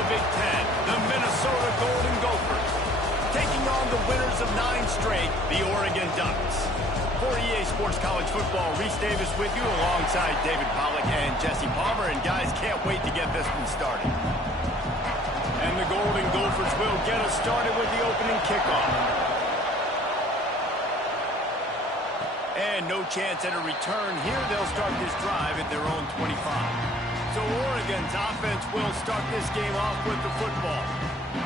the Big Ten, the Minnesota Golden Gophers. Taking on the winners of 9 straight, the Oregon Ducks. For EA Sports College Football, Reese Davis with you alongside David Pollack and Jesse Palmer. And guys, can't wait to get this one started. And the Golden Gophers will get us started with the opening kickoff. And no chance at a return here. They'll start this drive at their own 25. So Oregon's offense will start this game off with the football.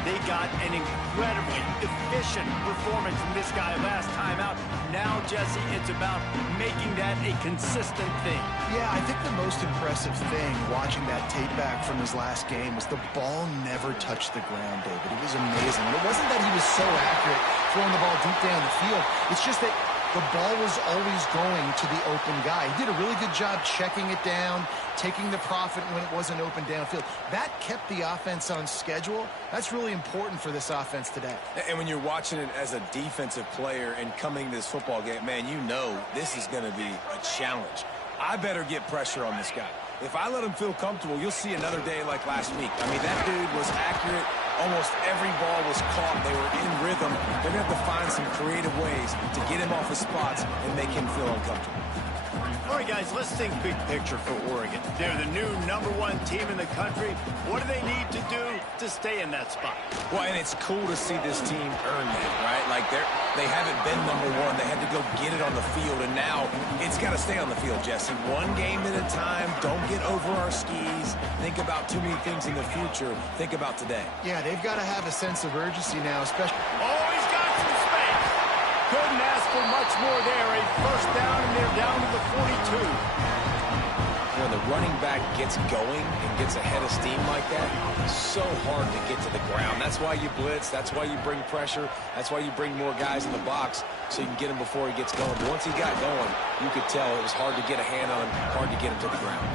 They got an incredibly efficient performance from this guy last time out. Now, Jesse, it's about making that a consistent thing. Yeah, I think the most impressive thing watching that tape back from his last game was the ball never touched the ground, David. It was amazing. And it wasn't that he was so accurate throwing the ball deep down the field. It's just that the ball was always going to the open guy. He did a really good job checking it down, taking the profit when it wasn't open downfield. That kept the offense on schedule. That's really important for this offense today. And when you're watching it as a defensive player and coming to this football game, man, you know this is going to be a challenge. I better get pressure on this guy. If I let him feel comfortable, you'll see another day like last week. I mean, that dude was accurate. Almost every ball was caught. They were in rhythm. They're going to have to find some creative ways to get him off his spots and make him feel uncomfortable. All right, guys, let's think big picture for Oregon. They're the new #1 team in the country. What do they need to do to stay in that spot? Well, and it's cool to see this team earn that, right? Like, they haven't been #1. They had to go get it on the field, and now it's got to stay on the field, Jesse. One game at a time. Don't get over our skis. Think about too many things in the future. Think about today. Yeah, they've got to have a sense of urgency now, especially. Oh, he's got some space. Couldn't ask for much more there. A first down, and they're down to the 42. When the running back gets going and gets ahead of steam like that, it's so hard to get to the ground. That's why you blitz. That's why you bring pressure. That's why you bring more guys in the box so you can get him before he gets going. But once he got going, you could tell it was hard to get a hand on him, hard to get him to the ground.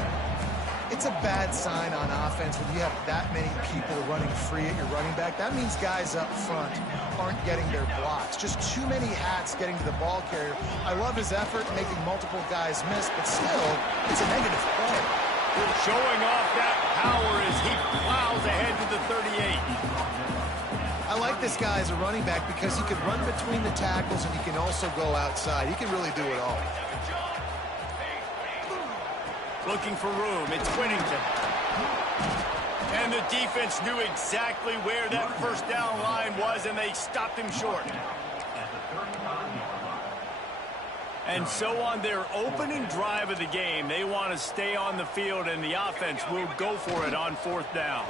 It's a bad sign on offense when you have that many people running free at your running back. That means guys up front aren't getting their blocks. Just too many hats getting to the ball carrier. I love his effort making multiple guys miss, but still, it's a negative play. Showing off that power as he plows ahead to the 38. I like this guy as a running back because he can run between the tackles and he can also go outside. He can really do it all. Looking for room, it's Whittington. And the defense knew exactly where that first down line was, and they stopped him short. And so on their opening drive of the game, they want to stay on the field, and the offense will go for it on 4th down.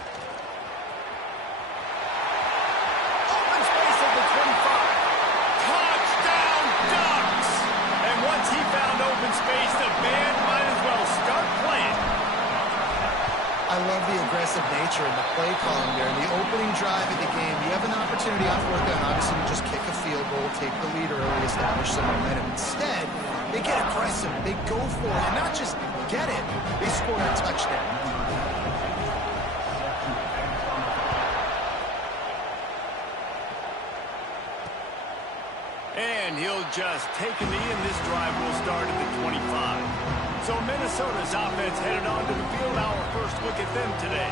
Open space at the 25. Touchdown, Ducks! And once he found open space, the band might as well start playing. I love the aggressive nature and the play calling there. In the opening drive of the game, you have an opportunity on 4th down, obviously, to just kick a field goal, take the lead early, establish some momentum. Instead, they get aggressive. They go for it, and not just get it, they score a touchdown. And he'll just take a knee, and this drive will start at the 25. So Minnesota's offense headed onto the field. Our first look at them today.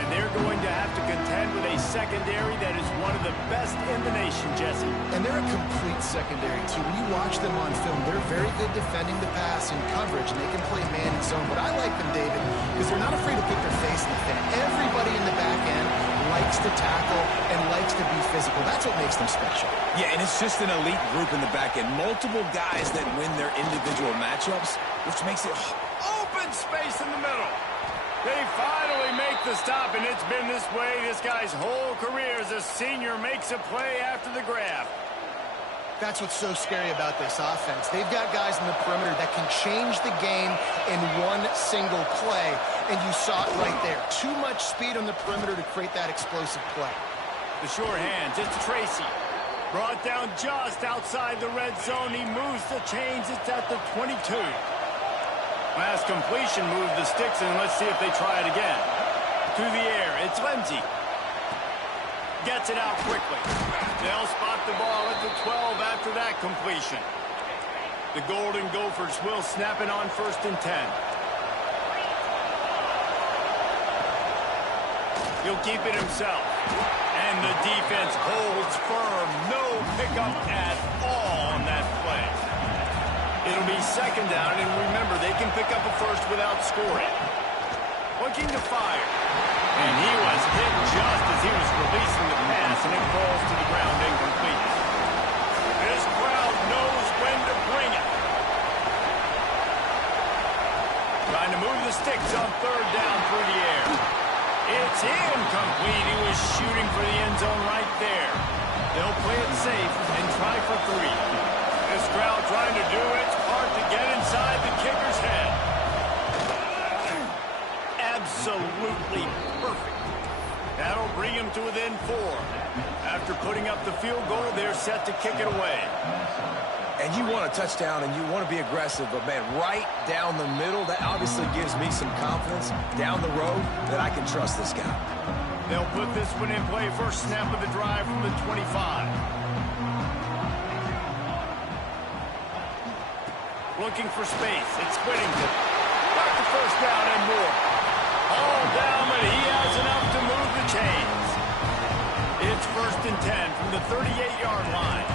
And they're going to have to contend with a secondary that is one of the best in the nation, Jesse. And they're a complete secondary, too. When you watch them on film, they're very good defending the pass and coverage, and they can play man and zone. But I like them, David, because they're not afraid to put their face in the thing. Everybody in the back end likes to tackle and likes to be physical. That's what makes them special. Yeah, and it's just an elite group in the back end. Multiple guys that win their individual matchups, which makes it open space in the middle. They finally make the stop, and it's been this way this guy's whole career as a senior makes a play after the grab. That's what's so scary about this offense. They've got guys in the perimeter that can change the game in one single play, and you saw it right there. Too much speed on the perimeter to create that explosive play. The sure hands, it's Tracy. Brought down just outside the red zone. He moves the chains. It's at the 22. Last completion moved the sticks, and let's see if they try it again. To the air, it's Lindsey. Gets it out quickly. They'll spot the ball at the 12 after that completion. The Golden Gophers will snap it on 1st and 10. He'll keep it himself. And the defense holds firm. No pickup at all on that play. It'll be second down, and remember, they can pick up a first without scoring. Looking to fire. And he was hit just as he was releasing the pass, and it falls to the ground incomplete. This crowd knows when to bring it. Trying to move the sticks on third down through the air. It's incomplete. He was shooting for the end zone right there. They'll play it safe and try for 3. This crowd trying to do its part to get inside the kicker's head. Absolutely perfect. That'll bring him to within 4. After putting up the field goal, they're set to kick it away. And you want a touchdown and you want to be aggressive, but, man, right down the middle, that obviously gives me some confidence down the road that I can trust this guy. They'll put this one in play. First snap of the drive from the 25. Looking for space. It's Whittington. Got the first down and more. All down, but he has enough to move the chains. It's 1st and 10 from the 38-yard line.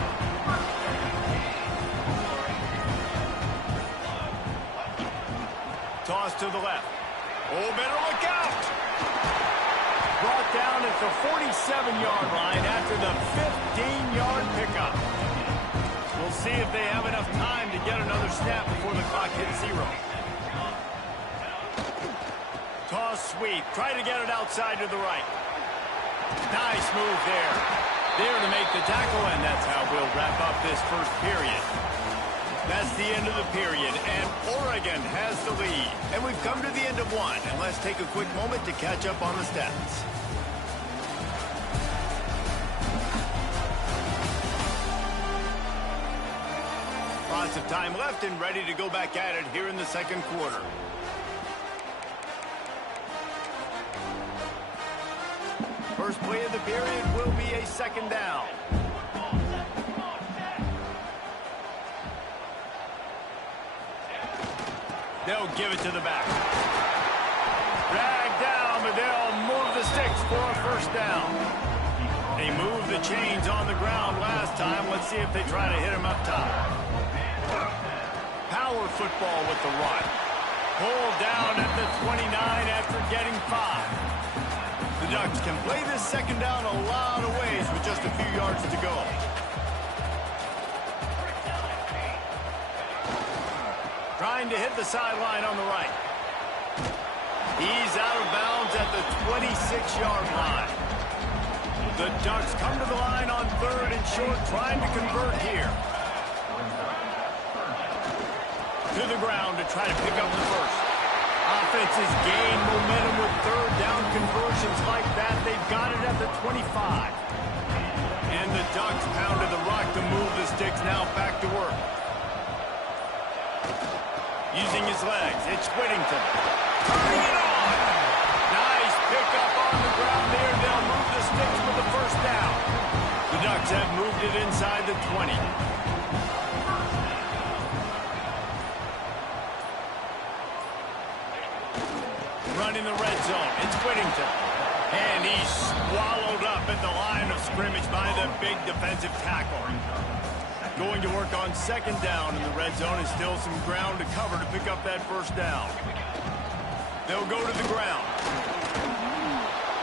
Toss to the left. Oh, better look out. Brought down at the 47-yard line after the 15-yard pickup. We'll see if they have enough time to get another snap before the clock hits 0. Toss sweep. Try to get it outside to the right. Nice move there. There to make the tackle, and that's how we'll wrap up this first period. That's the end of the period, and Oregon has the lead. And we've come to the end of 1, and let's take a quick moment to catch up on the stats. Lots of time left and ready to go back at it here in the second quarter. First play of the period will be a second down. They'll give it to the back. Dragged down, but they'll move the sticks for a first down. They moved the chains on the ground last time. Let's see if they try to hit him up top. Power football with the run. Pulled down at the 29 after getting 5. The Ducks can play this second down a lot of ways with just a few yards to go. Trying to hit the sideline on the right. He's out of bounds at the 26-yard line. The Ducks come to the line on 3rd and short, trying to convert here. To the ground to try to pick up the first. Offenses gain momentum with third down conversions like that. They've got it at the 25. And the Ducks pounded the rock to move the sticks. Now back to work. Using his legs, it's Whittington. Turning it on. Nice pickup on the ground there. They'll move the sticks for the first down. The Ducks have moved it inside the 20. Running the red zone, it's Whittington. And he's swallowed up at the line of scrimmage by the big defensive tackle. Going to work on second down in the red zone, and still some ground to cover to pick up that first down. They'll go to the ground.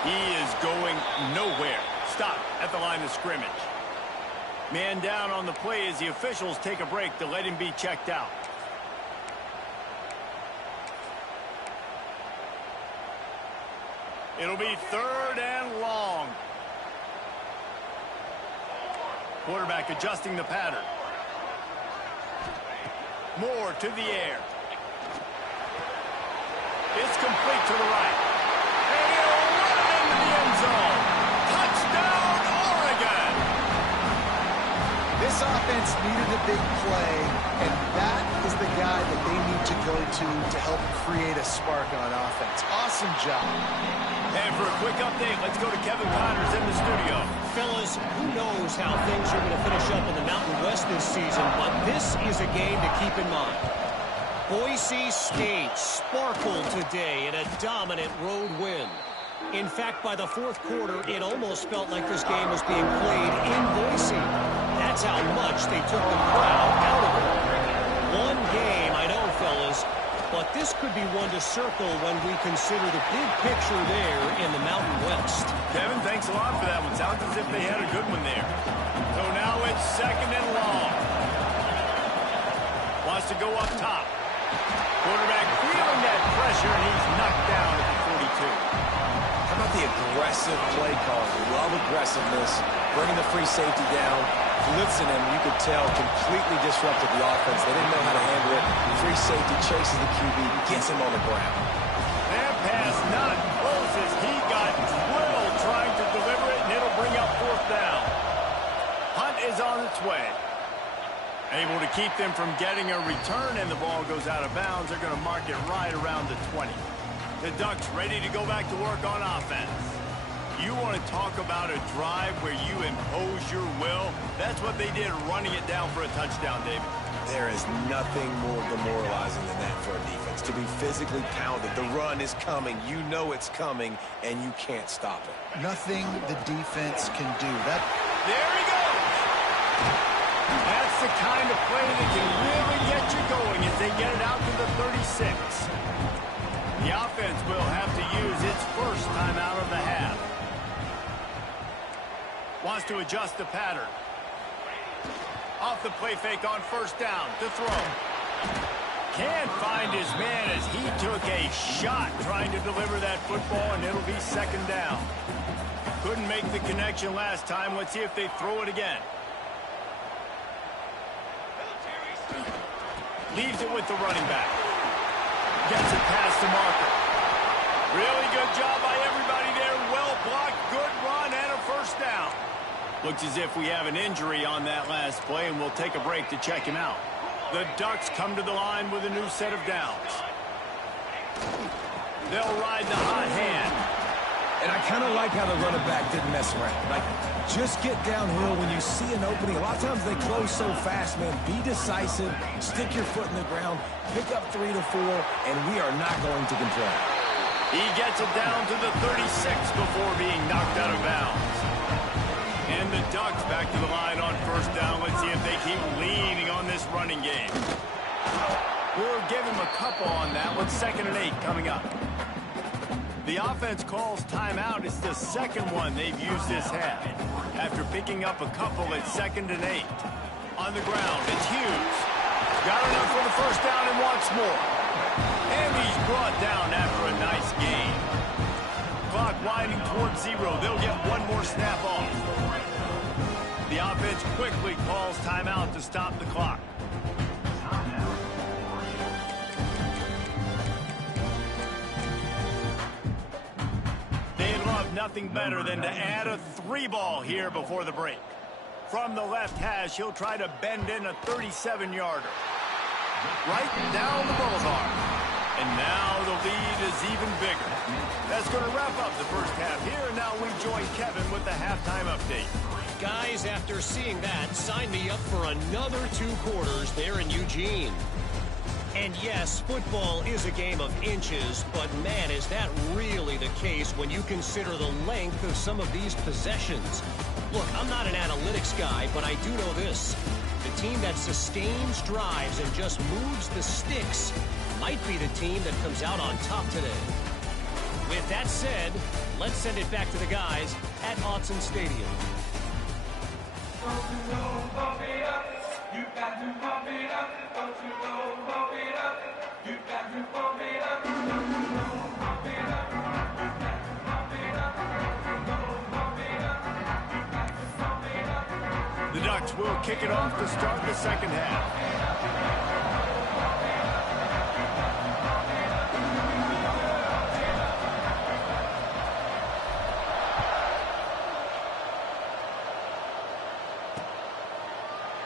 He is going nowhere. Stop at the line of scrimmage. Man down on the play as the officials take a break to let him be checked out. It'll be 3rd and long. Quarterback adjusting the pattern. Moore to the air. It's complete to the right. And he'll run into the end zone. Touchdown, Oregon! This offense needed a big play, and that is the guy that they need to go to help create a spark on offense. Awesome job. And for a quick update, let's go to Kevin Connors in the studio. Fellas, who knows how things are going to finish up in the Mountain West this season, but this is a game to keep in mind. Boise State sparkled today in a dominant road win. In fact, by the fourth quarter, it almost felt like this game was being played in Boise. That's how much they took the crowd out of it. One game, I know, fellas, but this could be one to circle when we consider the big picture there in the Mountain West. Kevin, thanks a lot for that one. Sounds as if they had a good one there. So now it's second and long. Wants to go up top. Quarterback feeling that pressure, and he's knocked down at the 42. How about the aggressive play call? Love aggressiveness. Bringing the free safety down. Blitzing him, you could tell, completely disrupted the offense. They didn't know how to handle it. Free safety chases the QB, gets him on the ground. That pass not close as he got drilled trying to deliver it, and it'll bring up fourth down. Hunt is on its way. Able to keep them from getting a return, and the ball goes out of bounds. They're going to mark it right around the 20. The Ducks ready to go back to work on offense. You want to talk about a drive where you impose your will? That's what they did, running it down for a touchdown, David. There is nothing more demoralizing than that for a defense. To be physically pounded. The run is coming. You know it's coming, and you can't stop it. Nothing the defense can do. That. There he goes. That's the kind of play that can really get you going as they get it out to the 36. The offense will have to use its first timeout of the half. Wants to adjust the pattern. Off the play fake on first down to throw. Can't find his man as he took a shot trying to deliver that football, and it'll be second down. Couldn't make the connection last time. Let's see if they throw it again. Leaves it with the running back. Gets it past the marker. Really good job by everybody there. Well blocked, good run, and a first down. Looks as if we have an injury on that last play, and we'll take a break to check him out. The Ducks come to the line with a new set of downs. They'll ride the hot hand. And I kind of like how the running back didn't mess around. Like, just get downhill when you see an opening. A lot of times they close so fast, man. Be decisive, stick your foot in the ground, pick up 3 to 4, and we are not going to complain. He gets it down to the 36 before being knocked out of bounds. And the Ducks back to the line on first down. Let's see if they keep leaning on this running game. We'll give him a couple on that one. 2nd and 8 coming up. The offense calls timeout. It's the second one they've used this half. After picking up a couple at 2nd and 8. On the ground, it's Hughes. Got enough for the first down and wants more. And he's brought down after a nice gain. Clock winding towards 0. They'll get one more snap off. The offense quickly calls timeout to stop the clock. They'd love nothing better than to add a 3-ball here before the break. From the left hash, he'll try to bend in a 37-yarder. Right down the boulevard. And now the lead is even bigger. That's going to wrap up the first half here. And now we join Kevin with the halftime update. Guys, after seeing that, sign me up for another 2 quarters there in Eugene. And yes, football is a game of inches, but man, is that really the case when you consider the length of some of these possessions. Look, I'm not an analytics guy, but I do know this. The team that sustains drives and just moves the sticks might be the team that comes out on top today. With that said, let's send it back to the guys at Autzen Stadium. The Ducks will kick it off to start the second half.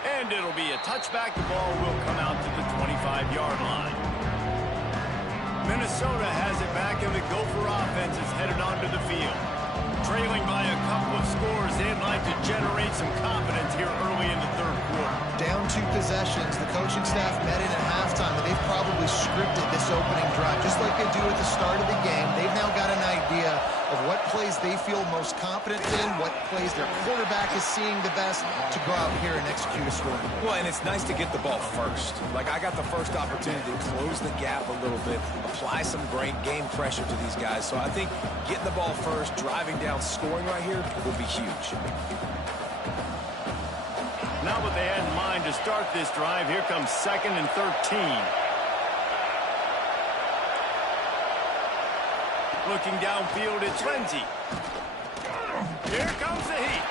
And it'll be a touchback. The ball will come out to the 25-yard line. Minnesota has it back, and the Gopher offense is headed onto the field. Trailing by a couple of scores, they'd like to generate some confidence here early in the third quarter. Down 2 possessions. The coaching staff met in at halftime, and they've probably probably scripted this opening drive, just like they do at the start of the game. They've now got an idea of what plays they feel most confident in, what plays their quarterback is seeing the best to go out here and execute a scoring. Well, and it's nice to get the ball first. Like, I got the first opportunity to close the gap a little bit, apply some great game pressure to these guys. So I think getting the ball first, driving down, scoring right here will be huge. Not what they had in mind to start this drive. Here comes 2nd and 13. Looking downfield, it's Lindsey. Here comes the heat.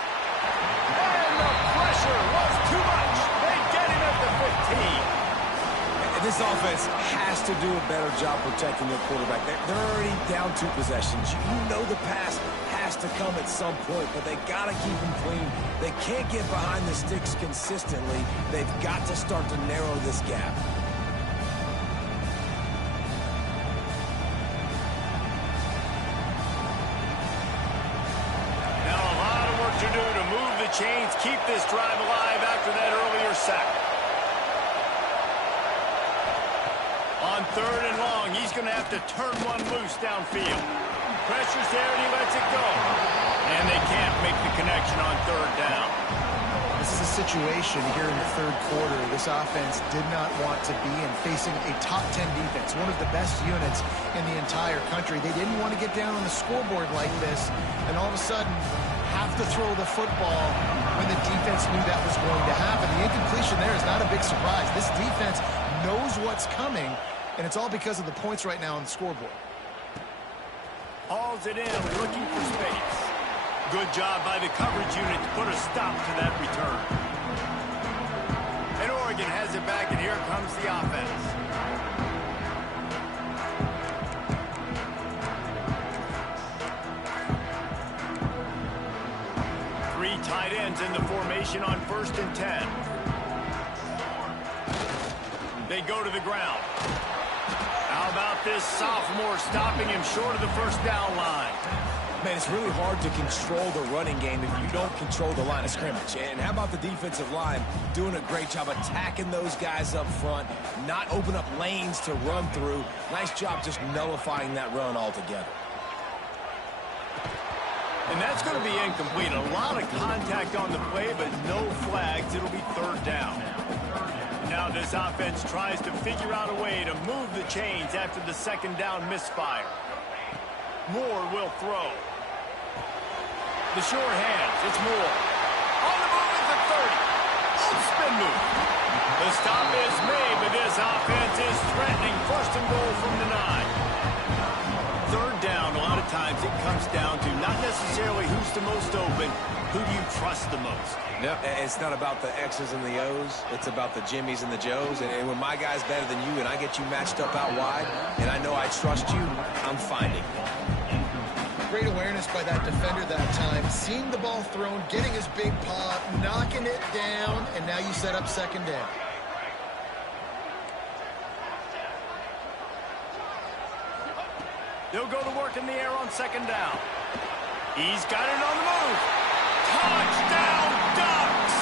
And the pressure was too much. They get him at the 15. This offense has to do a better job protecting their quarterback. They're already down 2 possessions. You know the pass has to come at some point, but they got to keep him clean. They can't get behind the sticks consistently. They've got to start to narrow this gap. Now a lot of work to do to move the chains, keep this drive alive after that earlier sack. On 3rd and long, he's going to have to turn one loose downfield. Pressure's there, and he lets it go. And they can't make the connection on 3rd down. This is a situation here in the 3rd quarter this offense did not want to be in, facing a top 10 defense, one of the best units in the entire country. They didn't want to get down on the scoreboard like this, and all of a sudden have to throw the football when the defense knew that was going to happen. The incompletion there is not a big surprise. This defense knows what's coming, and it's all because of the points right now on the scoreboard. Hauls it in, looking for space. Good job by the coverage unit to put a stop to that return. And Oregon has it back, and here comes the offense. Three tight ends in the formation on 1st and 10. They go to the ground. How about this sophomore stopping him short of the 1st down line? Man, it's really hard to control the running game if you don't control the line of scrimmage. And how about the defensive line doing a great job attacking those guys up front, not open up lanes to run through. Nice job just nullifying that run altogether. And that's going to be incomplete. A lot of contact on the play, but no flags. It'll be 3rd down. Now this offense tries to figure out a way to move the chains after the 2nd down misfire. Moore will throw. The sure hands, it's Moore. On the move at the 30. Oh, spin move. The stop is made, but this offense is threatening. 1st and goal from the 9. 3rd down, a lot of times it comes down to not necessarily who's the most open, who do you trust the most? No, it's not about the X's and the O's. It's about the Jimmys and the Joes. And when my guy's better than you and I get you matched up out wide, and I know I trust you, I'm finding. Great awareness by that defender that time. Seeing the ball thrown, getting his big paw, knocking it down, and now you set up 2nd down. They'll go to work in the air on 2nd down. He's got it on the move. Touchdown Ducks!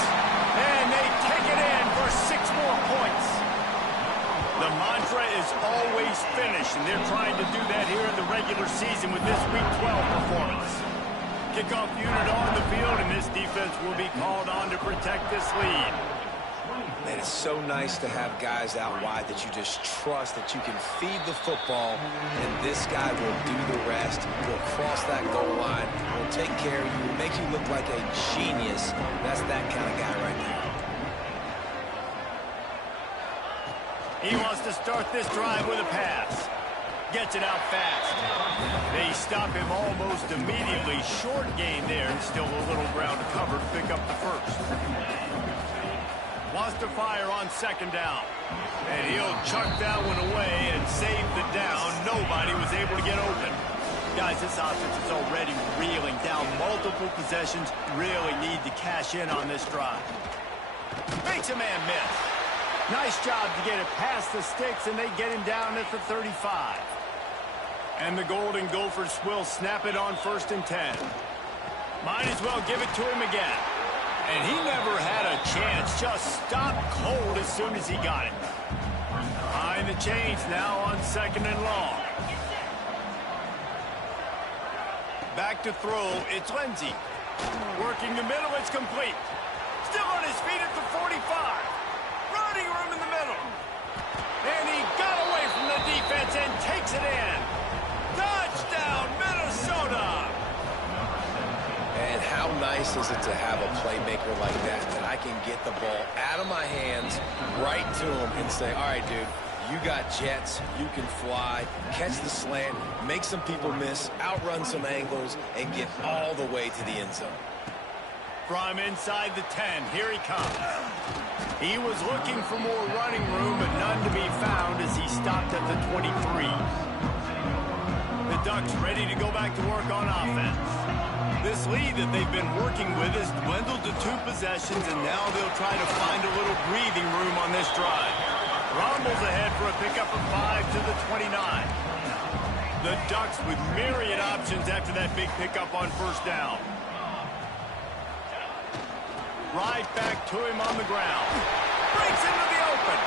And they take it in for 6 more points. The mantra is always finish, and they're trying to do that here in the regular season with this Week 12 performance. Kickoff unit on the field, and this defense will be called on to protect this lead. Man, it's so nice to have guys out wide that you just trust that you can feed the football, and this guy will do the rest. Will cross that goal line, will take care of you, will make you look like a genius. That's that kind of guy right there. He wants to start this drive with a pass. Gets it out fast. They stop him almost immediately. Short gain there, and still a little ground to cover to pick up the 1st. Wants to fire on 2nd down. And he'll chuck that one away and save the down. Nobody was able to get open. Guys, this offense is already reeling down multiple possessions. Really need to cash in on this drive. Makes a man miss. Nice job to get it past the sticks, and they get him down at the 35. And the Golden Gophers will snap it on 1st and 10. Might as well give it to him again. And he never had a chance. Just stopped cold as soon as he got it. Behind the chains now on 2nd and long. Back to throw, it's Lindsey. Working the middle, it's complete. Still on his feet at the 45. Running room in the middle. And he got away from the defense and takes it in. Touchdown, Minnesota! And how nice is it to have a playmaker like that I can get the ball out of my hands right to him and say, all right, dude, you got jets, you can fly, catch the slant, make some people miss, outrun some angles, and get all the way to the end zone. From inside the 10, here he comes. He was looking for more running room, but none to be found as he stopped at the 23. The Ducks ready to go back to work on offense. This lead that they've been working with has dwindled to 2 possessions, and now they'll try to find a little breathing room on this drive. Rumbles ahead for a pickup of 5 to the 29. The Ducks with myriad options after that big pickup on 1st down. Right back to him on the ground. Breaks into the open.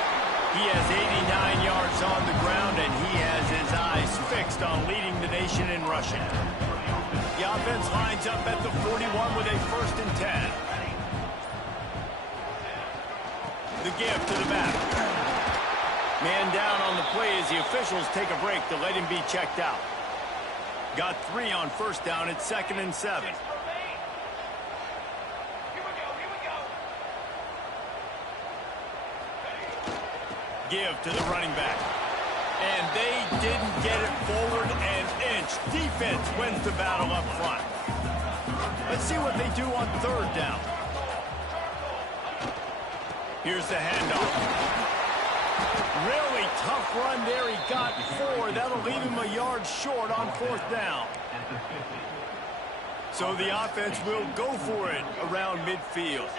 He has 89 yards on the ground, and he has his eyes fixed on leading the nation in rushing. The offense lines up at the 41 with a 1st and 10. The give to the back. Man down on the play as the officials take a break to let him be checked out. Got 3 on 1st down at 2nd and 7. Give to the running back. And they didn't get it forward an inch. Defense wins the battle up front. Let's see what they do on 3rd down. Here's the handoff. Really tough run there. He got 4. That'll leave him a yard short on 4th down. So the offense will go for it around midfield.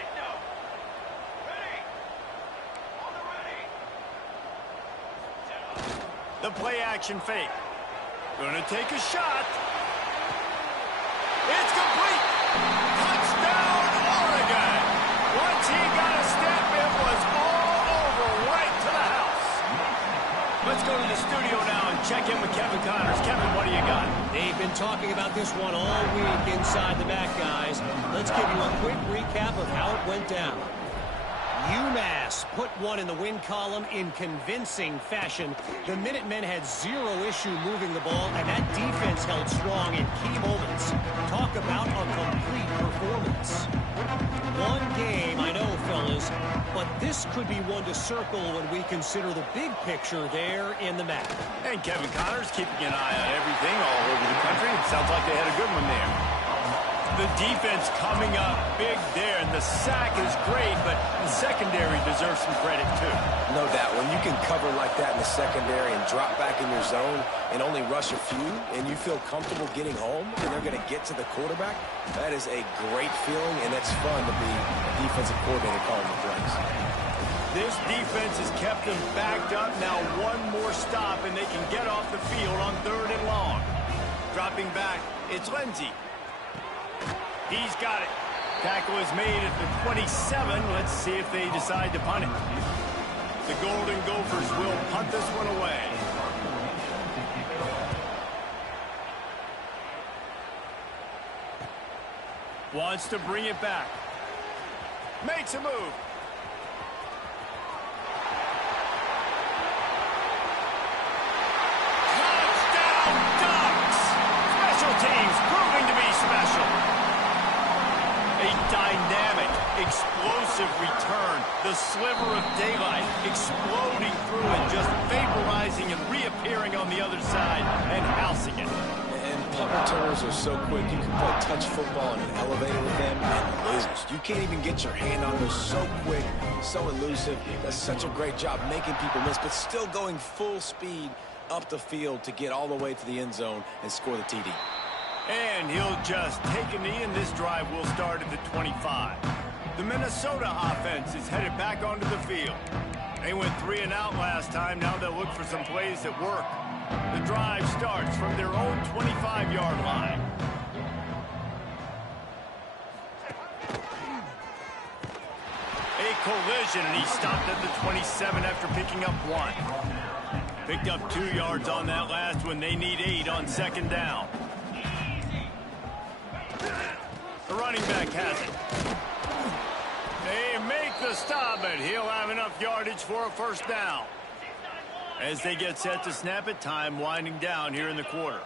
The play action fake. Gonna take a shot. It's complete. Touchdown, Oregon. Once he got a step, it was all over right to the house. Let's go to the studio now and check in with Kevin Connors. Kevin, what do you got? They've been talking about this one all week inside the back, guys. Let's give you a quick recap of how it went down. UMass put one in the win column in convincing fashion. The Minutemen had 0 issue moving the ball, and that defense held strong in key moments. Talk about a complete performance. One game, I know, fellas, but this could be one to circle when we consider the big picture there in the map. And Kevin Connors keeping an eye on everything all over the country. It sounds like they had a good one there. The defense coming up big there, and the sack is great, but the secondary deserves some credit, too. No doubt. When you can cover like that in the secondary and drop back in your zone and only rush a few, and you feel comfortable getting home and they're going to get to the quarterback, that is a great feeling, and it's fun to be a defensive coordinator calling the plays. This defense has kept them backed up. Now one more stop, and they can get off the field on 3rd and long. Dropping back, it's Lindsey. He's got it. Tackle is made at the 27. Let's see if they decide to punt it. The Golden Gophers will punt this one away. Wants to bring it back. Makes a move. Touchdown, Ducks! Special teams proving to be special. A dynamic, explosive return. The sliver of daylight exploding through and just vaporizing and reappearing on the other side and housing it. And punt returners are so quick. You can play touch football in an elevator with them and lose. You can't even get your hand on them. So quick, so elusive. Does such a great job making people miss, but still going full speed up the field to get all the way to the end zone and score the TD. And he'll just take a knee, and this drive will start at the 25. The Minnesota offense is headed back onto the field. They went 3 and out last time. Now they'll look for some plays that work. The drive starts from their own 25-yard line. A collision, and he stopped at the 27 after picking up 1. Picked up 2 yards on that last one. They need 8 on second down. The running back has it. They make the stop, but he'll have enough yardage for a first down. As they get set to snap it, time winding down here in the quarter.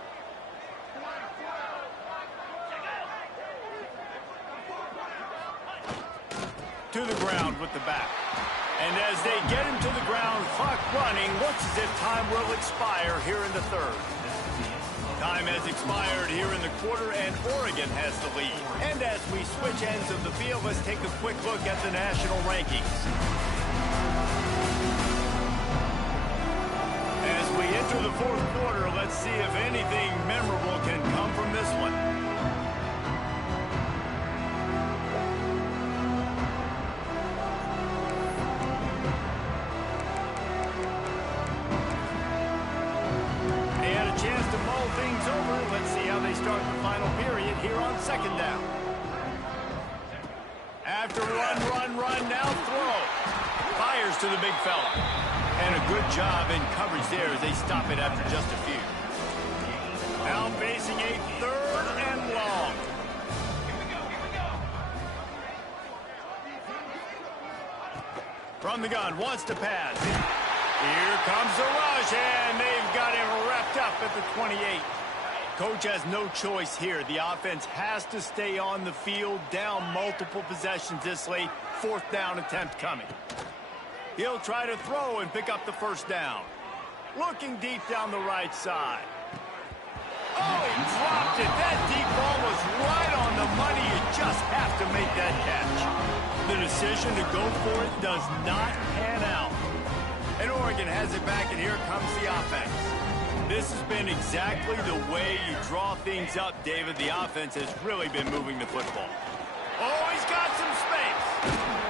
To the ground with the back. And as they get him to the ground, clock running, looks as if time will expire here in the third. Time has expired here in the quarter, and Oregon has the lead. And as we switch ends of the field, let's take a quick look at the national rankings. As we enter the fourth quarter, let's see if anything memorable can come from this one. Let's see how they start the final period here on second down. After run, now throw. Fires to the big fella. And a good job in coverage there as they stop it after just a few. Now facing a third and long. From the gun, wants to pass. Here comes the rush, and they've got him wrapped up at the 28. Coach has no choice here. The offense has to stay on the field, down multiple possessions this late. Fourth down attempt coming. He'll try to throw and pick up the first down. Looking deep down the right side. Oh, he dropped it. That deep ball was right on the money. You just have to make that catch. The decision to go for it does not pan out. And Oregon has it back, and here comes the offense. This has been exactly the way you draw things up, David. The offense has really been moving the football. Oh, he's got some space.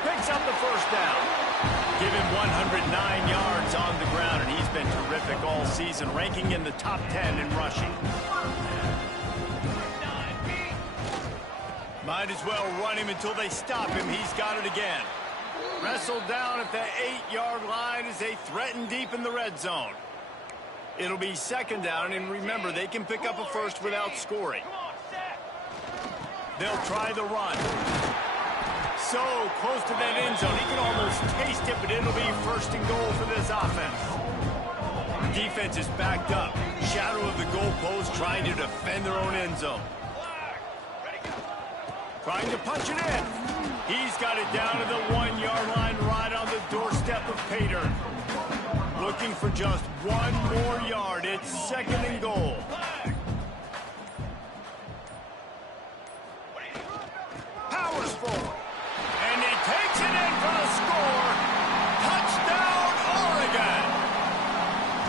Picks up the first down. Give him 109 yards on the ground, and he's been terrific all season, ranking in the top 10 in rushing. Might as well run him until they stop him. He's got it again. Wrestled down at the 8-yard line as they threaten deep in the red zone. It'll be second down, and remember, they can pick up a first without scoring. They'll try the run. So close to that end zone, he can almost taste it, but it'll be first and goal for this offense. Defense is backed up. Shadow of the goalpost, trying to defend their own end zone. Trying to punch it in. He's got it down to the 1-yard line, right on the doorstep of Pater. Looking for just one more yard. It's second and goal. Powers forward. And he takes it in for the score. Touchdown, Oregon.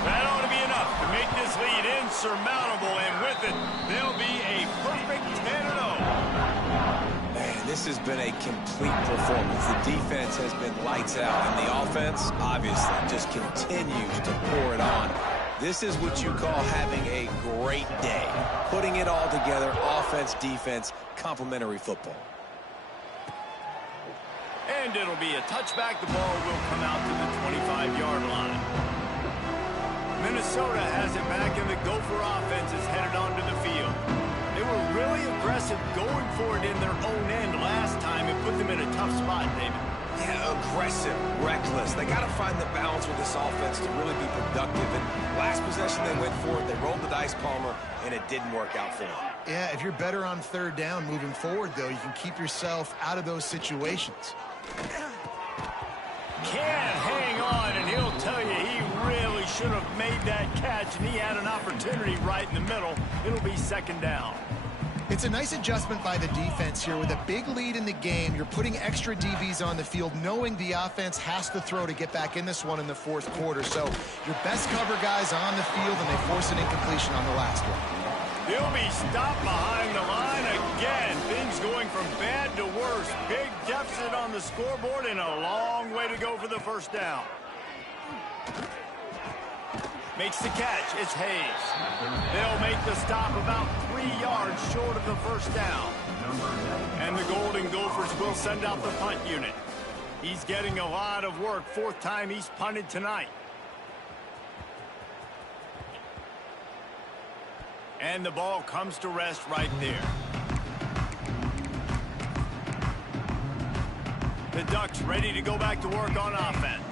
That ought to be enough to make this lead insurmountable. And with it, they'll be a perfect 10-0. This has been a complete performance. The defense has been lights out, and the offense, obviously, just continues to pour it on. This is what you call having a great day. Putting it all together, offense, defense, complementary football. And it'll be a touchback. The ball will come out to the 25-yard line. Minnesota has it back, and the Gopher offense is headed onto the field. They were really aggressive going for it in their own end last time. It put them in a tough spot, David. Yeah, aggressive, reckless. They got to find the balance with this offense to really be productive. And last possession they went for it. They rolled the dice, Palmer, and it didn't work out for them. Yeah, if you're better on third down moving forward, though, you can keep yourself out of those situations. Can't hang on, and he'll tell you he really should have made that catch, and he had an opportunity right in the middle. It'll be second down. It's a nice adjustment by the defense here. With a big lead in the game, you're putting extra DBs on the field, knowing the offense has to throw to get back in this one in the fourth quarter. So your best cover guys on the field, and they force an incompletion on the last one. He'll be stopped behind the line again. Things going from bad to worse. Big deficit on the scoreboard and a long way to go for the first down. Makes the catch. It's Hayes. They'll make the stop about 3 yards short of the first down. And the Golden Gophers will send out the punt unit. He's getting a lot of work. Fourth time he's punted tonight. And the ball comes to rest right there. The Ducks ready to go back to work on offense.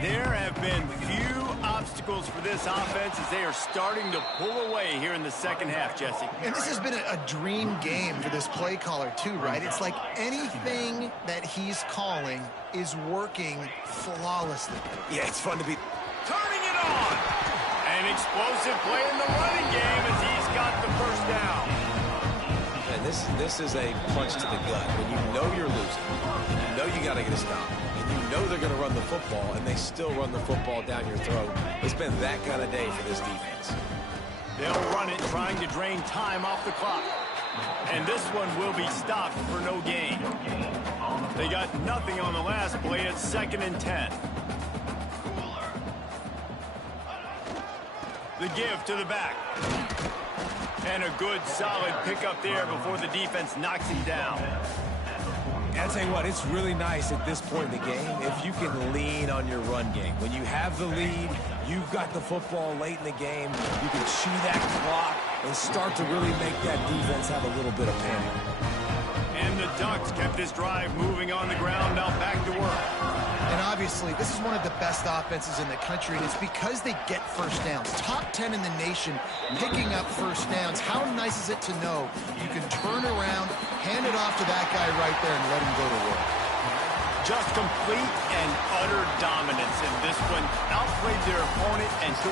There have been few obstacles for this offense as they are starting to pull away here in the second half, Jesse. And this has been a dream game for this play caller too, right? It's like anything that he's calling is working flawlessly. Yeah, it's fun to be Turning it on. An explosive play in the running game as he's got the first down. Man, this is a punch to the gut. When you know you're losing, you know you got to get a stop, and you know they're going to run the football, and they still run the football down your throat. It's been that kind of day for this defense. They'll run it, trying to drain time off the clock. And this one will be stopped for no gain. They got nothing on the last play at 2nd and 10. The give to the back. And a good, solid pickup there before the defense knocks him down. I'll tell you what, it's really nice at this point in the game if you can lean on your run game. When you have the lead, you've got the football late in the game, you can chew that clock and start to really make that defense have a little bit of panic. And the Ducks kept this drive moving on the ground, now back to work. And obviously, this is one of the best offenses in the country, and it's because they get first downs. Top 10 in the nation picking up first downs. How nice is it to know you can turn around, hand it off to that guy right there, and let him go to work. Just complete and utter dominance in this one. Outplayed their opponent and could